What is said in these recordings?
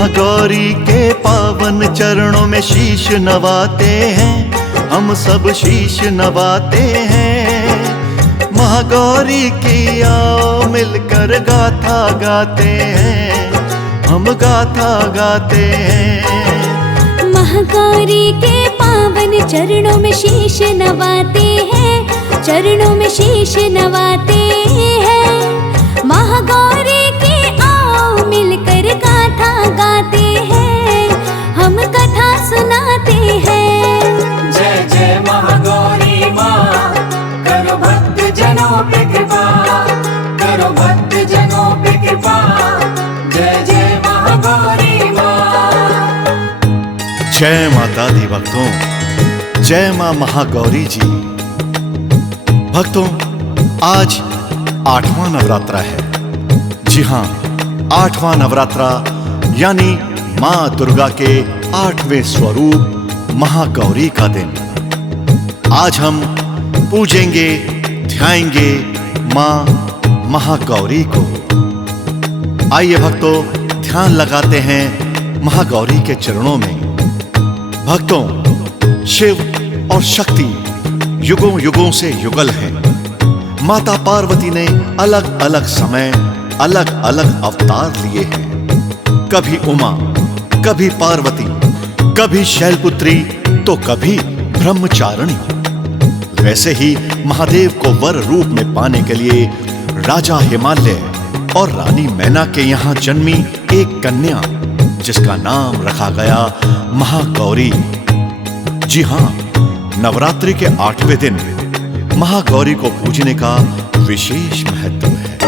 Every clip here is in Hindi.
महागौरी के पावन चरणों में शीश नवाते हैं, हम सब शीश नवाते हैं। महागौरी की आओ मिलकर गाथा गाते हैं, हम गाथा गाते हैं। महागौरी के पावन चरणों में शीश नवाते हैं, चरणों में शीश नवाते हैं। महागौरी की आओ मिलकर गाथा गाते हैं, हम कथा सुनाते हैं। जय जय महागौरी माँ, करो भक्त जनों पे कृपा, करो भक्त जनों पे कृपा। जय जय महागौरी माँ। जय माता दी भक्तों, जय माँ महागौरी जी। भक्तों, आज 8वां नवरात्रा है। जी हाँ, 8वां नवरात्रा यानी माँ दुर्गा के 8वें स्वरूप महागौरी का दिन। आज हम पूजेंगे, ध्याएंगे माँ महागौरी को। आइए भक्तों, ध्यान लगाते हैं महागौरी के चरणों में। भक्तों, शिव और शक्ति युगों युगों से युगल हैं। माता पार्वती ने अलग अलग समय अलग अलग अवतार लिए हैं। कभी उमा, कभी पार्वती, कभी शैलपुत्री तो कभी ब्रह्मचारिणी। वैसे ही महादेव को वर रूप में पाने के लिए राजा हिमालय और रानी मैना के यहाँ जन्मी एक कन्या, जिसका नाम रखा गया महागौरी। जी हाँ, नवरात्रि के 8वें दिन महागौरी को पूजने का विशेष महत्व है।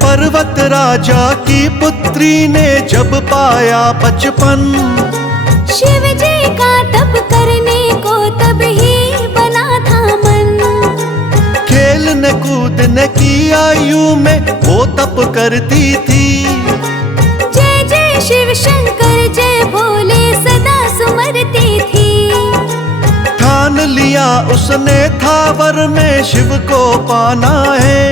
पर्वत राजा की पुत्री ने जब पाया बचपन, शिव जी का तप करने को तब ही बना था मन। खेलने कूदने की आयु में वो तप करती थी। जय जय शिव शंकर जय भोले सदा सुमरती थी। ठान लिया उसने था वर में शिव को पाना है।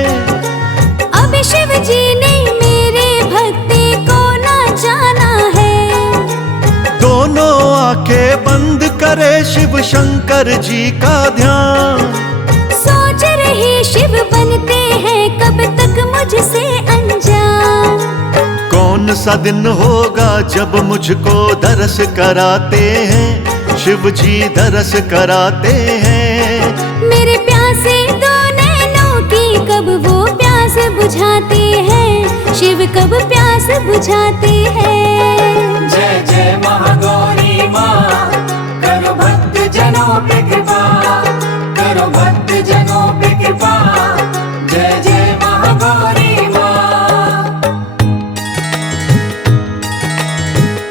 अब शिव जी ने मेरे भक्ति को ना जाना है। दोनों आंखें बंद करे शिव शंकर जी का ध्यान। सोच रही शिव बनते हैं कब तक मुझसे अनजान। कौन सा दिन होगा जब मुझको दरस कराते हैं, शिव जी दरस कराते हैं। मेरे प्यासे दो नैनों की कब वो प्यास बुझाते हैं, शिव कब प्यास बुझाते हैं। जय जय महागौरी माँ, करो भक्त जनों पे कृपा, करो भक्त जनों पे कृपा। जय जय महागौरी माँ।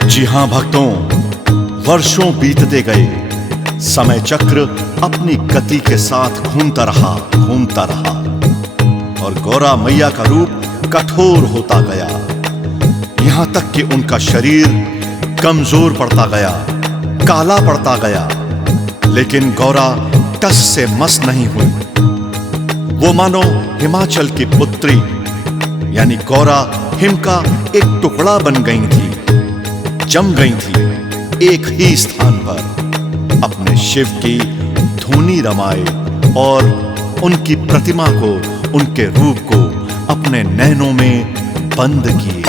जी हाँ भक्तों, वर्षों बीतते गए, समय चक्र अपनी गति के साथ घूमता रहा और गौरा मैया का रूप कठोर होता गया। यहां तक कि उनका शरीर कमजोर पड़ता गया, काला पड़ता गया। लेकिन गौरा टस से मस नहीं हुई। वो मानो हिमाचल की पुत्री यानी गौरा हिम का एक टुकड़ा बन गई थी, जम गई थी एक ही स्थान पर। अपने शिव की धुनी रमाए और उनकी प्रतिमा को, उनके रूप को अपने नैनों में बंद किए।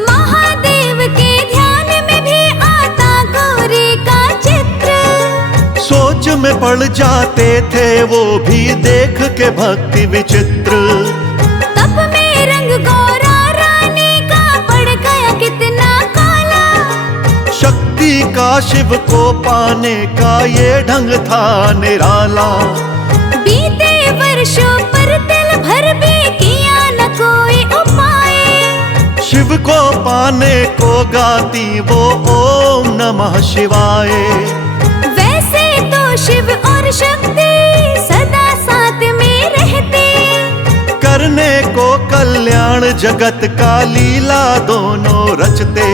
महादेव के ध्यान में भी आता गौरी का चित्र। सोच में पड़ जाते थे वो भी देख के भक्ति विचित्र। तप में रंग गौरा रानी का पड़ गया कितना काला। शक्ति का शिव को पाने का ये ढंग था निराला। बीते वर्षों पर दिल भर भी किया न कोई उपाय। शिव को पाने को गाती वो ओम नमः शिवाय। वैसे तो शिव और शक्ति सदा साथ में रहते। करने को कल्याण जगत का लीला दोनों रचते।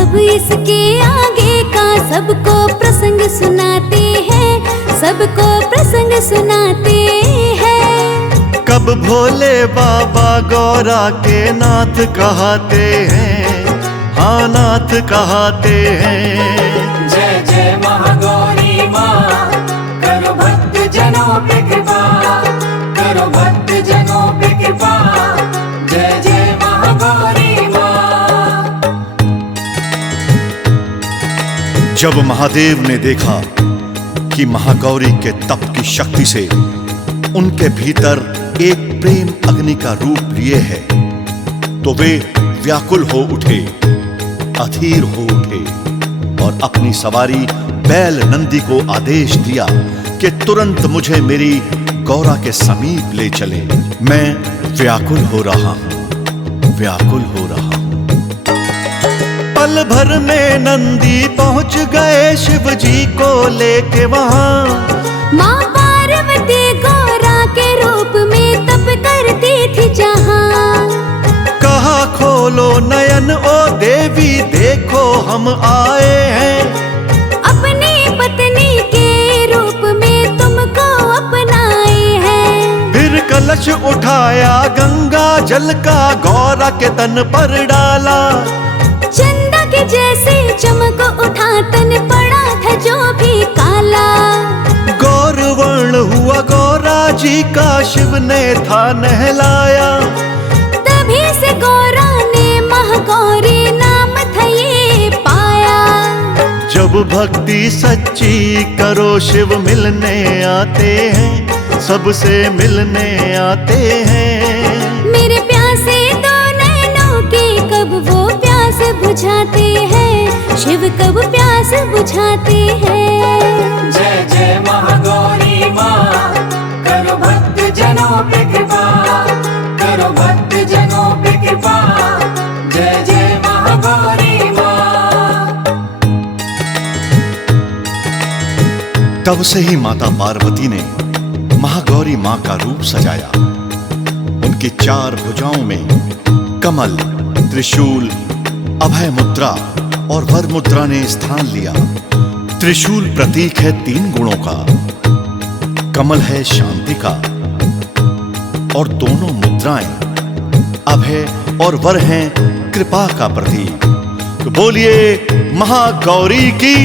अब इसके आगे का सबको प्रसंग सुनाते हैं, सबको प्रसंग सुनाते हैं। कब भोले बाबा गौरा के नाथ कहते हैं। हाँ नाथ कहाते हैं। जय जय महागौरी माँ, करो भक्त जनों पे कृपा, करो भक्त जनों पे कृपा। जय जय महागौरी माँ। जब महादेव ने देखा कि महागौरी के तप की शक्ति से उनके भीतर एक प्रेम अग्नि का रूप लिए है, तो वे व्याकुल हो उठे, अधीर हो उठे और अपनी सवारी बैल नंदी को आदेश दिया कि तुरंत मुझे मेरी गौरा के समीप ले चले। मैं व्याकुल हो रहा हूं, व्याकुल हो रहा हूं। पल भर में नंदी पहुंच गए शिव जी को लेके वहां। माँ पार्वती गौरा के रूप में तप करती थी जहाँ। कहा खोलो नयन ओ देवी, देखो हम आए हैं। अपनी पत्नी के रूप में तुमको अपनाए हैं। फिर कलश उठाया गंगा जल का, गौरा के तन पर डाला। चंदा के जैसे चमक उठा, तन पड़ा था जो भी काला। गौरवर्ण हुआ गौरा जी का, शिव ने था नहलाया। तभी से गौरा ने महागौरी नाम था ये पाया। जब भक्ति सच्ची करो शिव मिलने आते हैं, सबसे मिलने आते हैं। मेरे प्यासे दो नैनों की कब वो प्यास बुझाते हैं, शिव कब प्यास बुझाते हैं। जय जय महागौरी माँ, करो भक्त जनों पे कृपा, करो भक्त जनों पे कृपा। जय जय महागौरी माँ। तब से ही माता पार्वती ने महागौरी मां का रूप सजाया। उनकी 4 भुजाओं में कमल, त्रिशूल, अभय मुद्रा और वर मुद्रा ने स्थान लिया। त्रिशूल प्रतीक है 3 गुणों का, कमल है शांति का और दोनों मुद्राएं अभय और वर हैं कृपा का प्रतीक। तो बोलिए महागौरी की।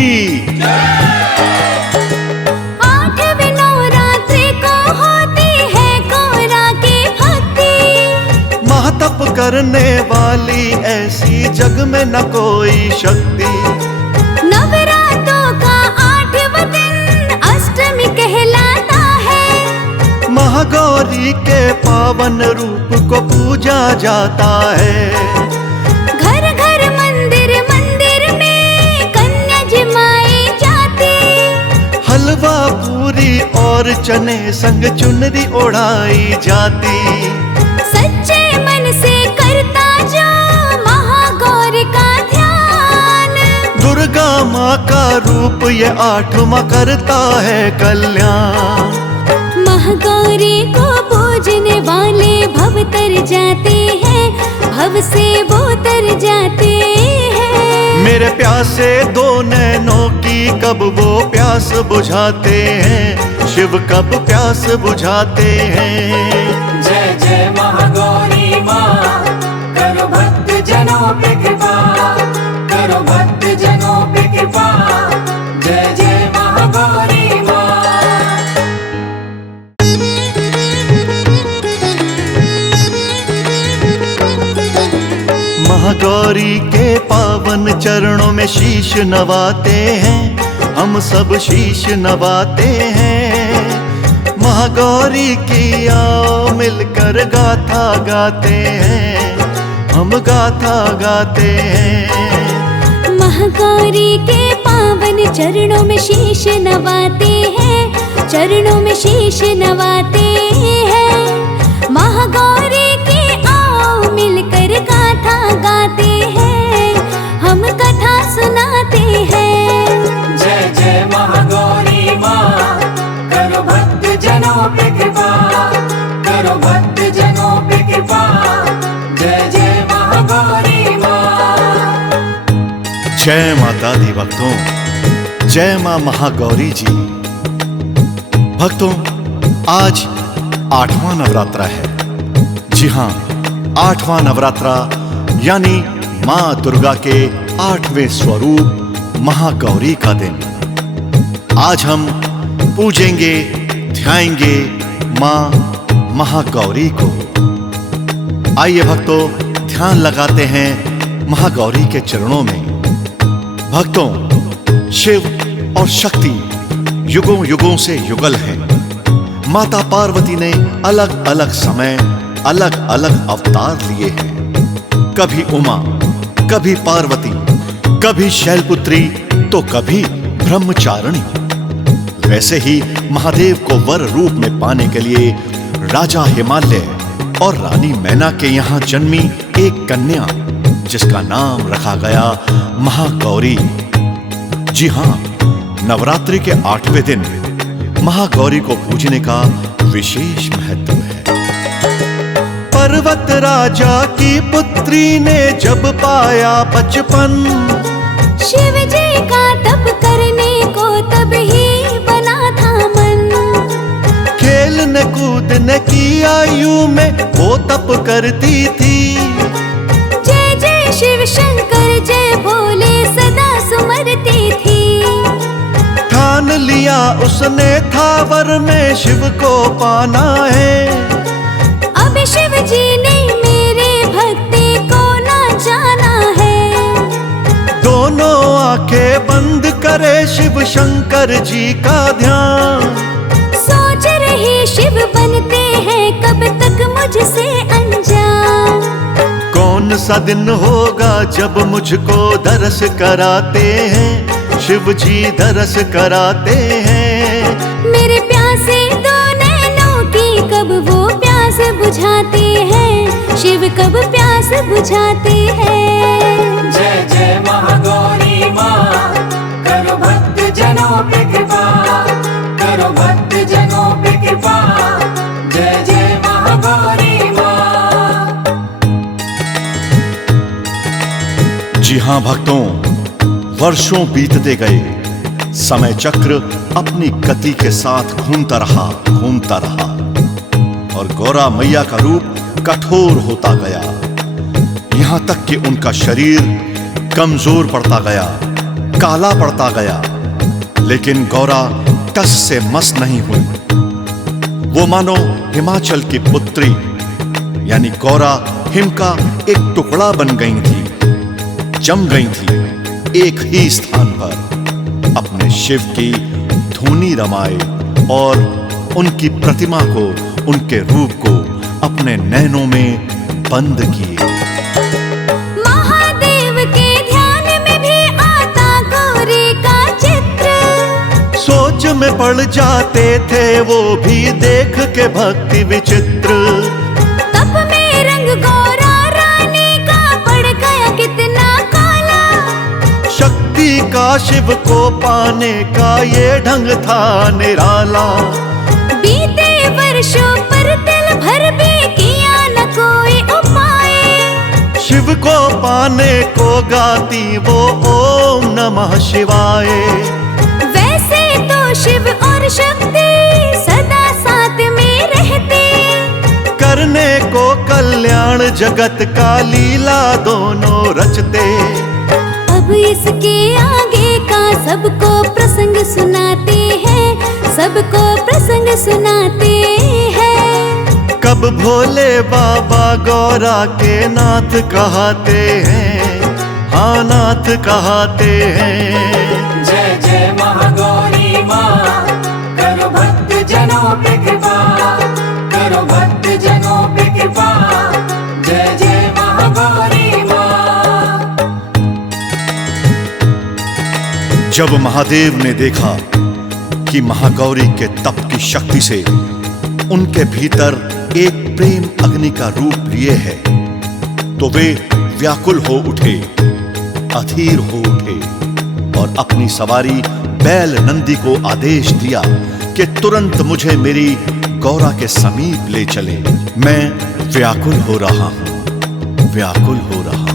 8वें नवरात्रि को होती है गौरा की भक्ति। महातप करने वाली ऐसी जग में न कोई शक्ति। नवरात्रों का 8वां दिन अष्टमी कहलाता है। महागौरी के पावन रूप को पूजा जाता है। घर घर मंदिर मंदिर में कन्या जमाई जाती। हलवा पूरी और चने संग चुनरी ओढ़ाई जाती। सच्चे मन से करता जो महागौरी का ध्यान। दुर्गा माँ का रूप ये 8वां करता है कल्याण। महागौरी को पूजने वाले भव तर जाते हैं, भव से वो तर जाते हैं। मेरे प्यासे 2 नैनों की कब वो प्यास बुझाते हैं, शिव कब प्यास बुझाते हैं। जय जय महागौरी माँ, करो भक्त जनों पे कृपा, करो भक्त जनों पे कृपा। जय जय महागौरी माँ। महागौरी के पावन चरणों में शीश नवाते हैं, हम सब शीश नवाते हैं। महागौरी की आओ मिलकर गाथा गाते हैं, हम गाथा गाते हैं। महागौरी के पावन चरणों में शीश नवाते हैं, चरणों में शीश नवाते हैं। महागौरी की आओ मिलकर गाथा गाते हैं, हम कथा सुनाते हैं। जय जय महागौरी माँ, करो भक्त जनों पे कृपा, करो भक्त जनों पे कृपा। जय जय महागौरी माँ। जय माता दी भक्तों, जय मां महागौरी जी। भक्तों, आज 8वां नवरात्रा है। जी हां, 8वां नवरात्रा यानी माँ दुर्गा के 8वें स्वरूप महागौरी का दिन। आज हम पूजेंगे, ध्याएंगे माँ महागौरी को। आइए भक्तों, ध्यान लगाते हैं महागौरी के चरणों में। भक्तों, शिव और शक्ति युगों युगों से युगल हैं। माता पार्वती ने अलग अलग समय अलग अलग अवतार लिए हैं। कभी उमा, कभी पार्वती, कभी शैलपुत्री तो कभी ब्रह्मचारिणी। वैसे ही महादेव को वर रूप में पाने के लिए राजा हिमालय और रानी मैना के यहाँ जन्मी एक कन्या, जिसका नाम रखा गया महागौरी। जी हां, नवरात्रि के 8वें दिन महागौरी को पूजने का विशेष महत्व है। पर्वत राजा की पुत्री ने जब पाया बचपन, शिव जी का तप करने को तब ही बना था मन। खेलने कूदने की आयु में वो तप करती थी। जय जय शिव शंकर जय भोले सदा सुमरती थी। ठान लिया उसने था वर में शिव को पाना है। अब शिव जी ने मेरे भक्ति को ना जाना है। दोनों आंखें बंद करे शिव शंकर जी का ध्यान। सोच रही शिव बनते हैं कब तक मुझसे अनजान। कौन सा दिन होगा जब मुझको दरस कराते हैं, शिव जी दरस कराते हैं। मेरे प्यासे दो नैनों की कब वो प्यास बुझाते हैं, शिव कब प्यास बुझाते हैं। जय जय महागौरी माँ, करो भक्त जनों पे कृपा, करो भक्त जनों पे कृपा। जय जय महागौरी माँ। जी हां भक्तों, वर्षों बीतते गए, समय चक्र अपनी गति के साथ घूमता रहा और गौरा मैया का रूप कठोर होता गया। यहां तक कि उनका शरीर कमजोर पड़ता गया, काला पड़ता गया। लेकिन गौरा टस से मस नहीं हुई। वो मानो हिमाचल की पुत्री यानी गौरा हिम का एक टुकड़ा बन गई थी, जम गई थी एक ही स्थान पर। अपने शिव की धुनी रमाए और उनकी प्रतिमा को, उनके रूप को अपने नैनों में बंद किए। महादेव के ध्यान में भी आता गौरी का चित्र। सोच में पड़ जाते थे वो भी देख के भक्ति विचित्र। तप में रंग गौरा रानी का पड़ गया कितना काला। शक्ति का शिव को पाने का ये ढंग था निराला। बीते वर्षों पर दिल भर भी किया न कोई उपाय। शिव को पाने को गाती वो ओम नमः शिवाय। वैसे तो शिव और शक्ति सदा साथ में रहते। करने को कल्याण जगत का लीला दोनों रचते। अब इसके आगे का सबको प्रसंग सुनाते हैं, सबको प्रसंग सुनाते हैं। कब भोले बाबा गौरा के नाथ कहते हैं, हाँ नाथ कहते हैं। जय जय महागौरी माँ, करो भक्त जनों पे कृपा, करो भक्त जनों पे कृपा। जय जय महागौरी माँ। जब महादेव ने देखा कि महागौरी के तप की शक्ति से उनके भीतर एक प्रेम अग्नि का रूप लिए है, तो वे व्याकुल हो उठे, अधीर हो उठे और अपनी सवारी बैल नंदी को आदेश दिया कि तुरंत मुझे मेरी गौरा के समीप ले चले। मैं व्याकुल हो रहा हूं, व्याकुल हो रहा हूं।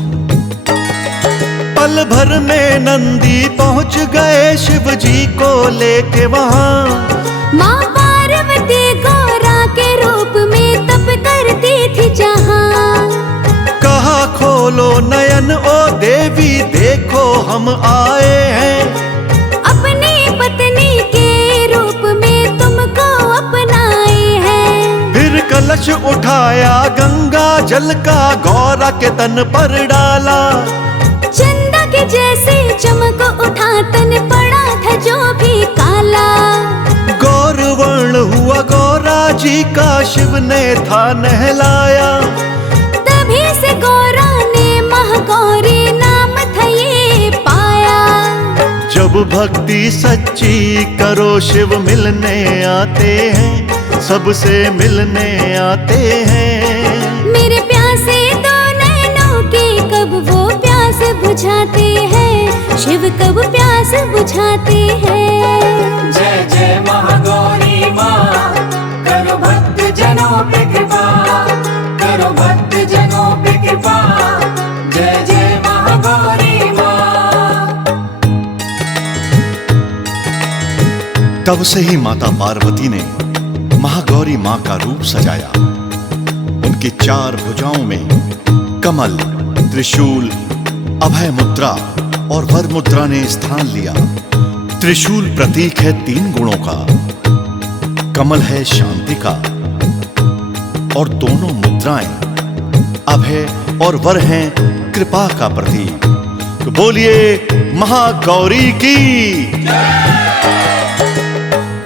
पल भर में नंदी पहुंच गए शिव जी को लेके वहां। माँ पार्वती गौरा के रूप में तप करती थी जहाँ। कहा खोलो नयन ओ आए हैं। अपनी पत्नी के रूप में तुमको अपनाए हैं। फिर कलश उठाया गंगा जल का गौरा के तन पर डाला। चंदा के जैसे चमक उठा तन पड़ा था जो भी काला। गौरवर्ण हुआ गौरा जी का शिव ने था नहलाया। तभी से गौरा ने महागौरी नाम था ये पाया। जब भक्ति सच्ची करो शिव मिलने आते हैं, सबसे मिलने आते हैं। मेरे प्यासे दो नैनों की कब वो प्यास बुझाते हैं, शिव कब प्यास बुझाते हैं। जय जय महागौरी माँ, करो भक्त जनों पे कृपा, करो भक्त जनों पे कृपा। जय जय महागौरी माँ। तब से ही माता पार्वती ने महागौरी माँ का रूप सजाया। उनकी 4 भुजाओं में कमल, त्रिशूल, अभय मुद्रा और वर मुद्रा ने स्थान लिया। त्रिशूल प्रतीक है 3 गुणों का, कमल है शांति का और दोनों मुद्राएं अभय और वर हैं कृपा का प्रतीक। तो बोलिए महागौरी की।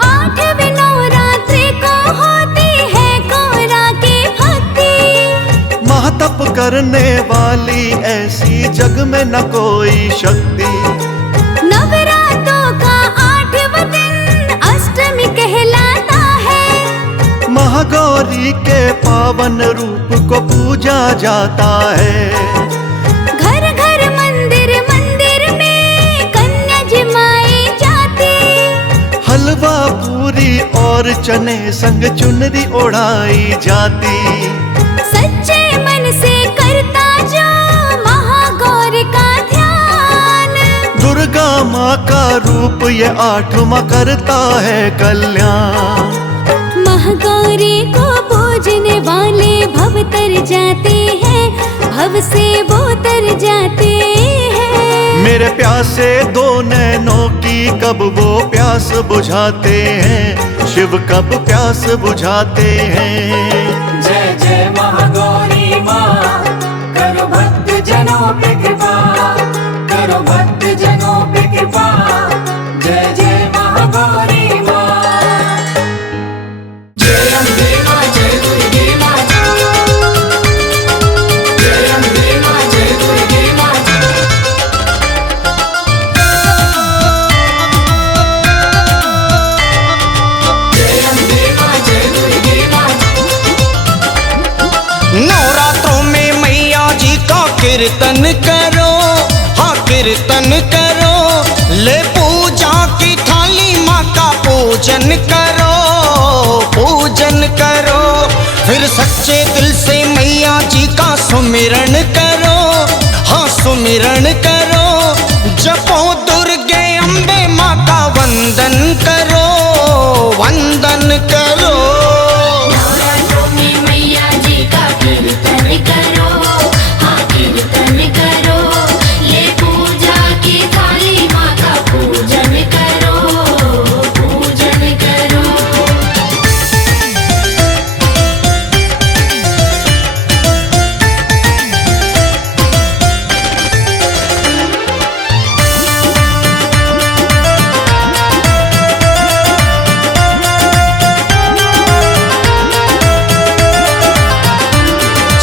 8वें नवरात्रि को होती है गौरा की भक्ति। महातप करने वाली ऐसी जग में न कोई शक्ति। नवरात्रों का 8वां दिन अष्टमी कहलाता है। महागौरी के पावन रूप को पूजा जाता है। घर घर मंदिर मंदिर में कन्या जमाई जाती। हलवा पूरी और चने संग चुनरी ओढ़ाई जाती। सच्चे मन से करता जो महागौरी का ध्यान। दुर्गा माँ का रूप ये 8वां करता है कल्याण। महागौरी को पूजने वाले भव तर जाते हैं, भव से वो तर जाते हैं। मेरे प्यासे 2 नैनों की कब वो प्यास बुझाते हैं, शिव कब प्यास बुझाते हैं। जय जय महागौरी माँ, करो भक्त जनों पे कृपा, करो भक्त जनों पे कृपा। जय जय महागौरी माँ। जय अम्बे माँ, जय दुर्गे माँ। जय अम्बे माँ, जय दुर्गे माँ। जय अम्बे माँ, जय दुर्गे माँ। नवरात्रों में मैया जी का कीर्तन करो, हाँ कीर्तन करो। ले पूजा की थाली माँ का पूजन करो, पूजन करो। फिर सच्चे दिल से मैया जी का सुमिरन करो, हाँ सुमिरन करो। जपो दुर्गे अम्बे माँ का वंदन करो, वंदन करो। नवरात्रों में मैया जी का कीर्तन करो, हाँ कीर्तन करो। ले पूजा की थाली माँ का पूजन करो, पूजन करो।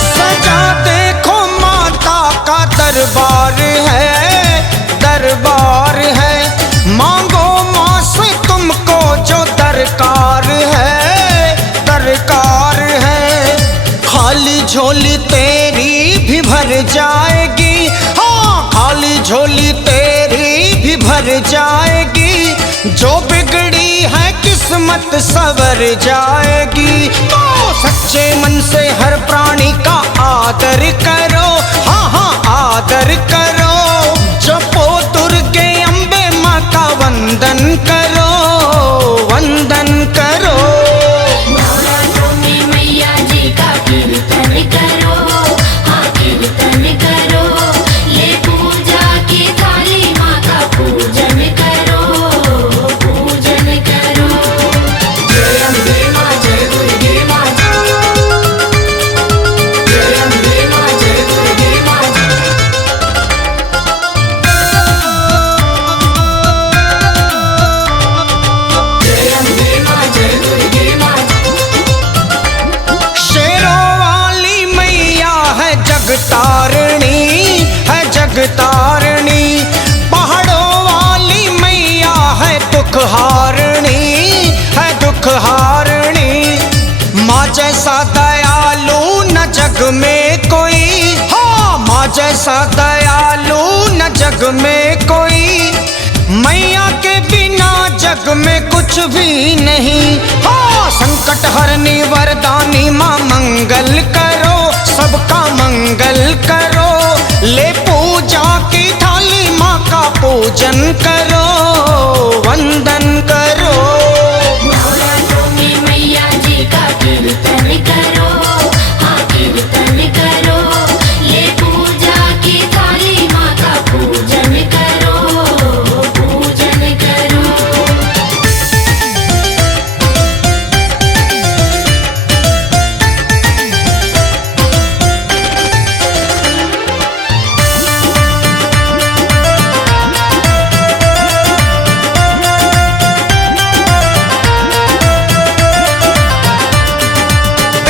सजा देखो माता का दरबार है, दरबार है। मांगो माँ से तुमको जो दरकार है, दरकार है। खाली झोली तेरी भी भर जाएगी, हाँ खाली झोली तेरी भी भर जाएगी। जो बिगड़ी है किस्मत सवर जाएगी। तो सच्चे मन से हर प्राणी का आदर करो, हाँ हाँ आदर करो। जपो दुर्गे अम्बे माँ का वंदन करो, वंदन करो। नवरात्रों में मैया जी का कीर्तन करो, हाँ कीर्तन करो। ले पूजा की थाली माँ जगतारिणी है जगतारिणी, पहाड़ों वाली मैया है दुख हारिणी है दुख हारिणी। माँ जैसा दयालु न जग में कोई, हाँ माँ जैसा दयालु न जग में कोई, मैया के बिना जग में कुछ भी नहीं। हाँ संकट हरनी वरदानी माँ मंगल करो, सबका मंगल करो। ले पूजा की थाली माँ का पूजन करो, वंदन करो। नवरात्रों में मैया जी का कीर्तन करो, हाँ कीर्तन करो। ले पूजा की थाली माँ का पूजन करो, पूजन करो।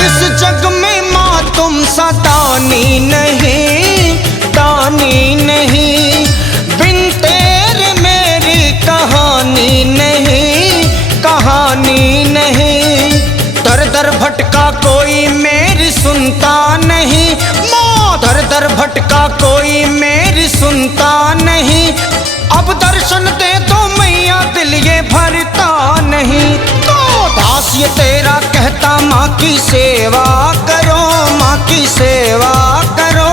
इस जग में माँ तुम सा दानी नहीं, दानी नहीं। बिन तेरे मेरी कहानी नहीं, कहानी नहीं। दर दर भटका कोई मेरी सुनता नहीं, माँ दर दर भटका कोई मेरी सुनता नहीं। अब दर्शन दे दो मैया दिल ये भरता नहीं। तो दास ये तेरा कहता माँ की सेवा करो, माँ की सेवा करो।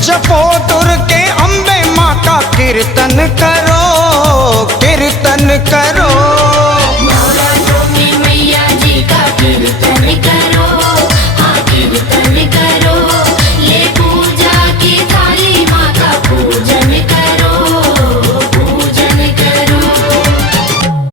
जपो दुर्गे अम्बे माँ का कीर्तन करो,